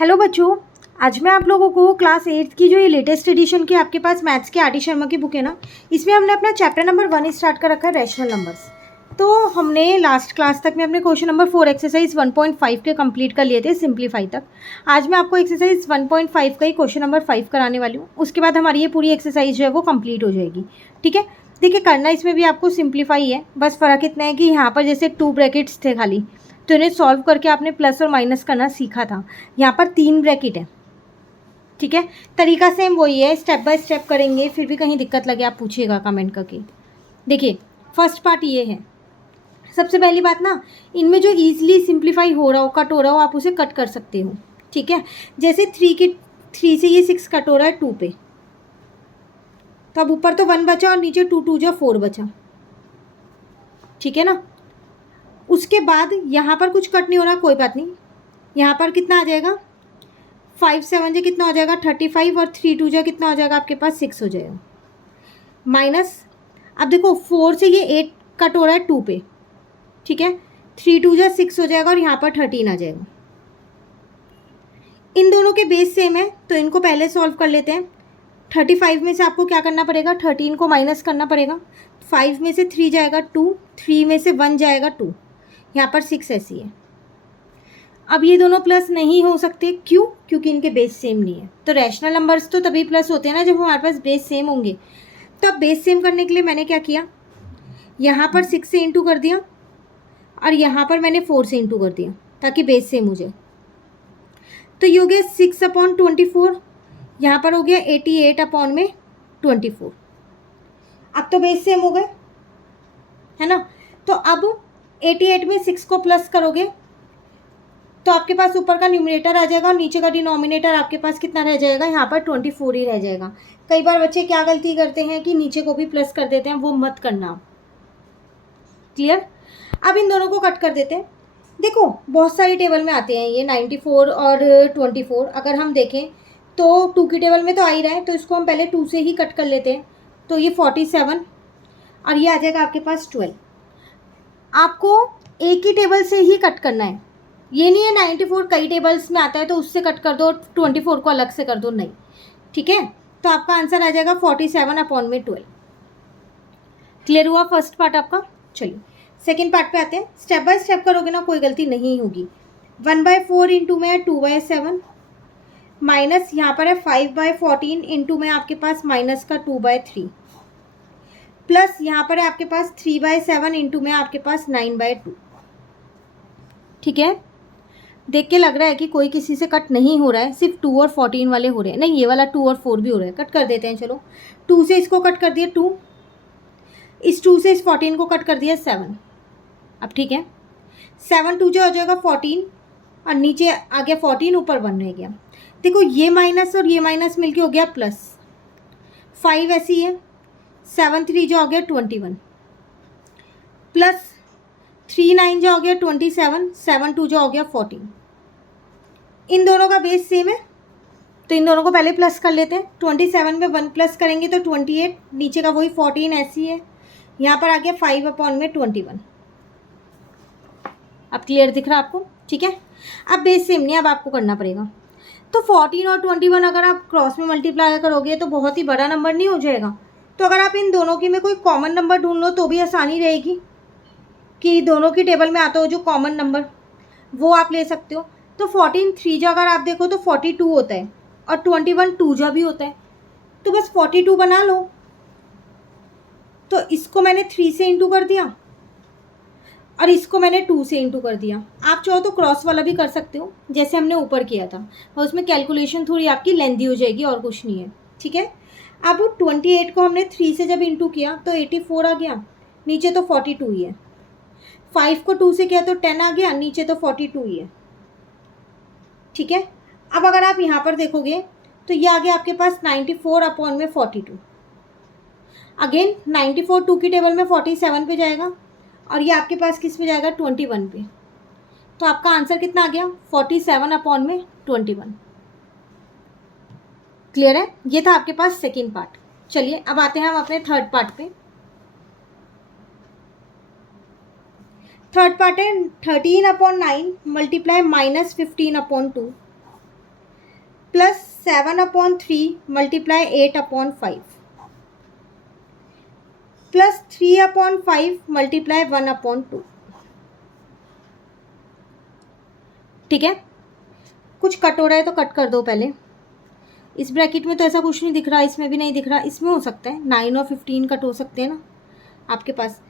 Hello बच्चों, आज मैं आप लोगों को क्लास 8 की जो ये लेटेस्ट एडिशन की आपके पास मैथ्स की आर.डी. शर्मा की बुक है ना, इसमें हमने अपना चैप्टर नंबर 1 स्टार्ट कर रखा है, रैशनल नंबर्स। तो हमने लास्ट क्लास तक में अपने क्वेश्चन नंबर 4 एक्सरसाइज 1.5 के कंप्लीट कर लिए थे सिंप्लीफाई तक। आज मैं आपको एक्सरसाइज 1.5 का ही क्वेश्चन नंबर 5 कराने वाली हूँ। उसके बाद हमारी ये पूरी एक्सरसाइज जो है वो कंप्लीट हो जाएगी। ठीक है, देखिए करना इसमें भी आपको सिंप्लीफाई है, बस फ़र्क इतना है कि यहाँ पर जैसे 2 ब्रैकेट्स थे खाली, तो इन्हें सॉल्व करके आपने प्लस और माइनस करना सीखा था। यहाँ पर 3 ब्रैकेट है। ठीक है, तरीका सेम वही है, स्टेप बाय स्टेप करेंगे। फिर भी कहीं दिक्कत लगे आप पूछिएगा कमेंट करके। देखिए फर्स्ट पार्ट ये है, सबसे पहली बात ना, इनमें जो ईजिली सिंप्लीफाई हो रहा हो, कट हो रहा हो, आप उसे कट कर सकते हो। ठीक है, जैसे 3 से ये 6 कट हो रहा है 2 पे, तो अब ऊपर तो 1 बचा और नीचे 2 2 जा 4 बचा। ठीक है ना, उसके बाद यहाँ पर कुछ कट नहीं हो रहा, कोई बात नहीं। यहाँ पर कितना आ जाएगा, 5 7 जा कितना हो जाएगा 35, और 3 2 जा कितना हो जाएगा आपके पास 6 हो जाएगा। माइनस, अब देखो 4 से ये 8 कट हो रहा है 2 पे। ठीक है, 3 2 जा 6 हो जाएगा और यहाँ पर 13 आ जाएगा। इन दोनों के बेस सेम है तो इनको पहले सॉल्व कर लेते हैं। 35 में से आपको क्या करना पड़ेगा, 13 को माइनस करना पड़ेगा। 5 में से 3 जाएगा 2, 3 में से 1 जाएगा 2, यहाँ पर 6 ऐसी है। अब ये दोनों प्लस नहीं हो सकते, क्यों? क्योंकि इनके बेस सेम नहीं है। तो रैशनल नंबर्स तो तभी प्लस होते हैं ना जब हमारे पास बेस सेम होंगे। तो अब बेस सेम करने के लिए मैंने क्या किया, यहाँ पर 6 से इंटू कर दिया और यहाँ पर मैंने 4 से इंटू कर दिया ताकि बेस सेम हो जाए। तो ये हो गया 6/24, यहाँ पर हो गया 88/24। अब तो बेस सेम हो गए, है ना। तो अब 88 में 6 को प्लस करोगे तो आपके पास ऊपर का न्यूमरेटर आ जाएगा और नीचे का डिनोमिनेटर आपके पास कितना रह जाएगा, यहाँ पर 24 ही रह जाएगा। कई बार बच्चे क्या गलती करते हैं कि नीचे को भी प्लस कर देते हैं, वो मत करना। क्लियर। अब इन दोनों को कट कर देते हैं। देखो बहुत सारी टेबल में आते हैं ये 94 और 24। अगर हम देखें तो 2 की टेबल में तो आ ही रहा है, तो इसको हम पहले 2 से ही कट कर लेते हैं। तो ये 47 और ये आ जाएगा आपके पास 12। आपको एक ही टेबल से ही कट करना है, ये नहीं है 94 कई टेबल्स में आता है तो उससे कट कर दो, 24 को अलग से कर दो, नहीं। ठीक है, तो आपका आंसर आ जाएगा 47/12। क्लियर हुआ फर्स्ट पार्ट आपका। चलिए सेकेंड पार्ट पे आते हैं। स्टेप बाय स्टेप करोगे ना, कोई गलती नहीं होगी। 1/4 इंटू में है 2/7, माइनस यहाँ पर है 5/14 इंटू में आपके पास माइनस का 2/3, प्लस यहाँ पर है आपके पास 3/7 इंटू में आपके पास 9/2। ठीक है, देख के लग रहा है कि कोई किसी से कट नहीं हो रहा है, सिर्फ 2 और 14 वाले हो रहे हैं। नहीं, ये वाला 2 और 4 भी हो रहा है, कट कर देते हैं। चलो 2 से इसको कट कर दिया 2, इस 2 से इस 14 को कट कर दिया 7। अब ठीक है, 7 2 जो हो जाएगा 14 और नीचे आ गया 14, ऊपर 1 रह गया। देखो ये माइनस और ये माइनस मिलके हो गया प्लस। 5 ऐसी है, 7 3 जो हो गया 21, प्लस 3 9 जो हो गया 27, 7 2 जो हो गया 14। इन दोनों का बेस सेम है तो इन दोनों को पहले प्लस कर लेते हैं। 27 में 1 प्लस करेंगे तो 28, नीचे का वही 14 ऐसी है, यहाँ पर आ गया 5/21। अब क्लियर दिख रहा है आपको। ठीक है, अब बेस सेम नहीं, अब आपको करना पड़ेगा। तो 14 और 21 अगर आप क्रॉस में मल्टीप्लाई करोगे तो बहुत ही बड़ा नंबर नहीं हो जाएगा। तो अगर आप इन दोनों की में कोई कॉमन नंबर ढूंढ लो तो भी आसानी रहेगी कि दोनों की टेबल में आता हो जो कॉमन नंबर, वो आप ले सकते हो। तो 14 3 जा अगर आप देखो तो 42 होता है और 21 2 जा भी होता है, तो बस 42 बना लो। तो इसको मैंने 3 से इंटू कर दिया और इसको मैंने 2 से इंटू कर दिया। आप चाहो तो क्रॉस वाला भी कर सकते हो जैसे हमने ऊपर किया था, और उसमें कैलकुलेशन थोड़ी आपकी लेंदी हो जाएगी और कुछ नहीं है। ठीक है, अब 28 को हमने 3 से जब इंटू किया तो 84 आ गया, नीचे तो 42 ही है। 5 को 2 से किया तो 10 आ गया, नीचे तो 42 ही है। ठीक है, अब अगर आप यहाँ पर देखोगे तो ये आ गया आपके पास 94/42। अगेन 94 2 की टेबल में 47 पे जाएगा और ये आपके पास किस पे जाएगा 21 पे। तो आपका आंसर कितना आ गया 47/21। क्लियर है, ये था आपके पास सेकेंड पार्ट। चलिए अब आते हैं हम अपने थर्ड पार्ट पे। थर्ड पार्ट है 13/9 multiply -15/2। Plus 7/3 multiply 8/5 plus 3/5 multiply 1/2। ठीक है, कुछ कट हो रहा है तो कट कर दो पहले। इस ब्रैकेट में तो ऐसा कुछ नहीं दिख रहा, इसमें भी नहीं दिख रहा, इसमें हो सकता है 9 और 15 कट हो सकते हैं ना आपके पास।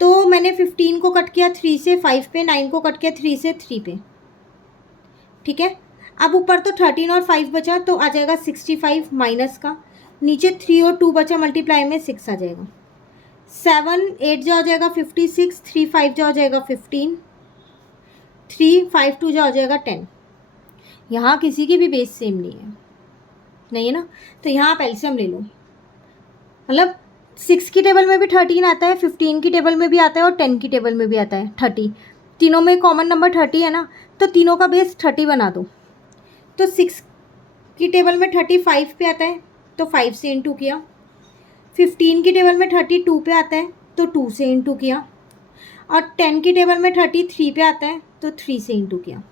तो मैंने 15 को कट किया 3 से 5 पे, 9 को कट किया 3 से 3 पे। ठीक है, अब ऊपर तो 13 और 5 बचा तो आ जाएगा 65 माइनस का, नीचे 3 और 2 बचा मल्टीप्लाई में 6 आ जाएगा। 7 8 जो हो जाएगा 56, 3 5 जो हो जाएगा 15, 3 5 2 जो हो जाएगा 10। यहाँ किसी की भी बेस सेम नहीं है ना, तो यहाँ आप एलसीएम ले लो। मतलब 6 की टेबल में भी 13 आता है, 15 की टेबल में भी आता है और 10 की टेबल में भी आता है 30। तीनों में कॉमन नंबर 30 है ना, तो तीनों का बेस 30 बना दो। तो 6 की टेबल में 35 पे आता है तो 5 से इंटू किया, 15 की टेबल में 32 पे आता है तो 2 से इंटू किया, और 10 की टेबल में 33 पे आता है तो 3 से इंटू किया।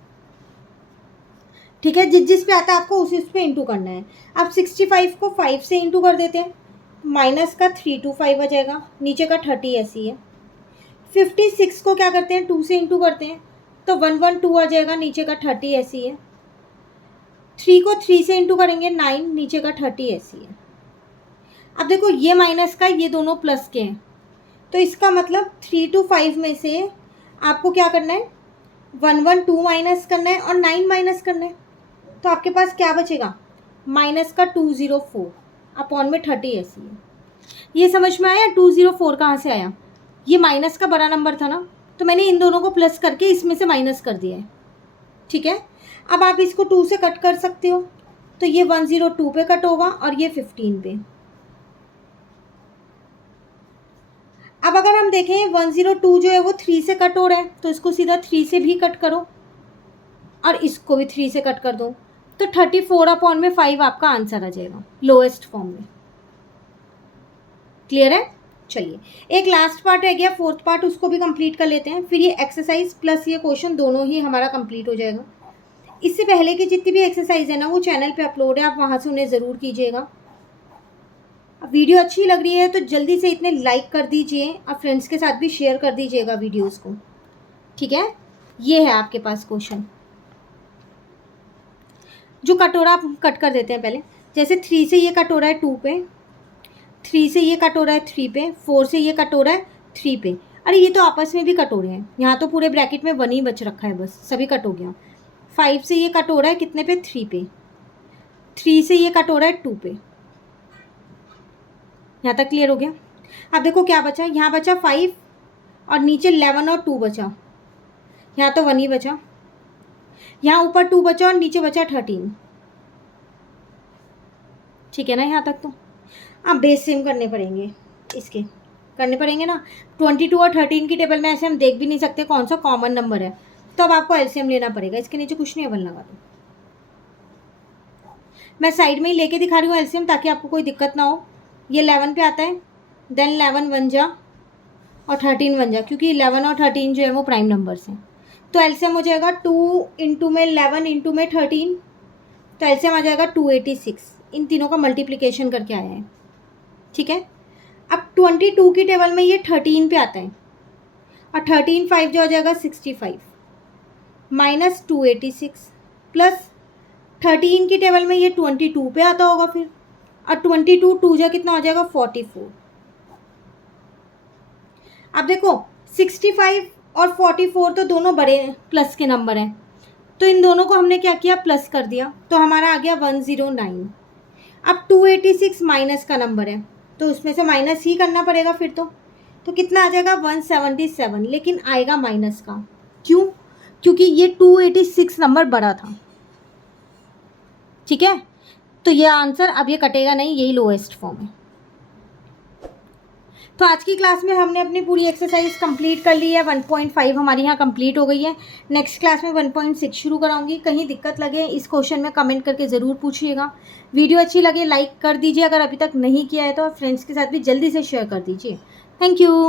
ठीक है, जिस पे आता है आपको उस पे इंटू करना है। अब 65 को 5 से इंटू कर देते हैं, माइनस का 325 आ जाएगा, नीचे का 30 ऐसी है। 56 को क्या करते हैं 2 से इंटू करते हैं तो 112 आ जाएगा, नीचे का 30 ऐसी है। 3 को 3 से इंटू करेंगे 9, नीचे का 30 ऐसी है। अब देखो ये माइनस का, ये दोनों प्लस के हैं, तो इसका मतलब 3 to 5 में से आपको क्या करना है 112 माइनस करना है और 9 माइनस करना है। तो आपके पास क्या बचेगा माइनस का 204 अपॉन में 30 ऐसी है। ये समझ में आया 204 कहाँ से आया, ये माइनस का बड़ा नंबर था ना, तो मैंने इन दोनों को प्लस करके इसमें से माइनस कर दिया है। ठीक है, अब आप इसको 2 से कट कर सकते हो, तो ये 102 पे कट होगा और ये 15 पे। अब अगर हम देखें 102 जो है वो 3 से कट हो रहा है, तो इसको सीधा 3 से भी कट करो और इसको भी 3 से कट कर दो, तो 34/5 आपका आंसर आ जाएगा लोएस्ट फॉर्म में। क्लियर है? चलिए एक लास्ट पार्ट रह गया, 4th पार्ट, उसको भी कंप्लीट कर लेते हैं, फिर ये एक्सरसाइज प्लस ये क्वेश्चन दोनों ही हमारा कंप्लीट हो जाएगा। इससे पहले की जितनी भी एक्सरसाइज है ना वो चैनल पे अपलोड है, आप वहाँ से उन्हें ज़रूर कीजिएगा। वीडियो अच्छी लग रही है तो जल्दी से इतने लाइक कर दीजिए और फ्रेंड्स के साथ भी शेयर कर दीजिएगा वीडियोस को। ठीक है, ये है आपके पास क्वेश्चन। जो कटोरा आप कट कर देते हैं पहले, जैसे 3 से ये कट हो रहा है 2 पे, 3 से ये कट हो रहा है 3 पे, 4 से ये कट हो रहा है 3 पे। अरे ये तो आपस में भी कट हो रहे हैं, यहाँ तो पूरे ब्रैकेट में 1 ही बच रखा है, बस सभी कट हो गया। 5 से ये कट हो रहा है कितने पे 3 पे, 3 से ये कट हो रहा है 2 पे। यहाँ तक क्लियर हो गया। अब देखो क्या बचा, यहाँ बचा 5 और नीचे 11 और 2 बचा, यहाँ तो 1 ही बचा, यहाँ ऊपर 2 बचा और नीचे बचा 13। ठीक है ना, यहाँ तक तो अब बेस सेम करने पड़ेंगे, इसके करने पड़ेंगे ना। 22 और 13 की टेबल में ऐसे हम देख भी नहीं सकते कौन सा कॉमन नंबर है, तो अब आपको एलसीएम लेना पड़ेगा। इसके नीचे कुछ नहीं है, 1 लगा दो। मैं साइड में ही लेके दिखा रही हूँ एलसीएम ताकि आपको कोई दिक्कत ना हो। ये 11 पे आता है, देन 11 1 जा और 13 1 जा, क्योंकि 11 और 13 जो है वो प्राइम नंबर्स हैं। तो एलसीएम हो जाएगा 2 इंटू में 11 इंटू में 13, तो एलसीएम आ जाएगा 286। इन तीनों का मल्टीप्लिकेशन करके आया है। ठीक है, अब 22 की टेबल में ये 13 पे आता है और 13 5 जो हो जाएगा 65 माइनस 286 प्लस 13 की टेबल में ये 22 पे आता होगा फिर, और 22 2 जा कितना हो जाएगा 44। अब देखो 65 और 44 तो दोनों बड़े प्लस के नंबर हैं, तो इन दोनों को हमने क्या किया प्लस कर दिया, तो हमारा आ गया 109। अब 286 माइनस का नंबर है तो उसमें से माइनस ही करना पड़ेगा फिर तो कितना आ जाएगा 177, लेकिन आएगा माइनस का। क्यों? क्योंकि ये 286 नंबर बड़ा था। ठीक है, तो ये आंसर अब ये कटेगा नहीं, यही लोएस्ट फॉर्म है। तो आज की क्लास में हमने अपनी पूरी एक्सरसाइज कंप्लीट कर ली है। 1.5 हमारी यहाँ कंप्लीट हो गई है। नेक्स्ट क्लास में 1.6 शुरू कराऊंगी। कहीं दिक्कत लगे इस क्वेश्चन में कमेंट करके ज़रूर पूछिएगा। वीडियो अच्छी लगे लाइक कर दीजिए, अगर अभी तक नहीं किया है तो फ्रेंड्स के साथ भी जल्दी से शेयर कर दीजिए। Thank you.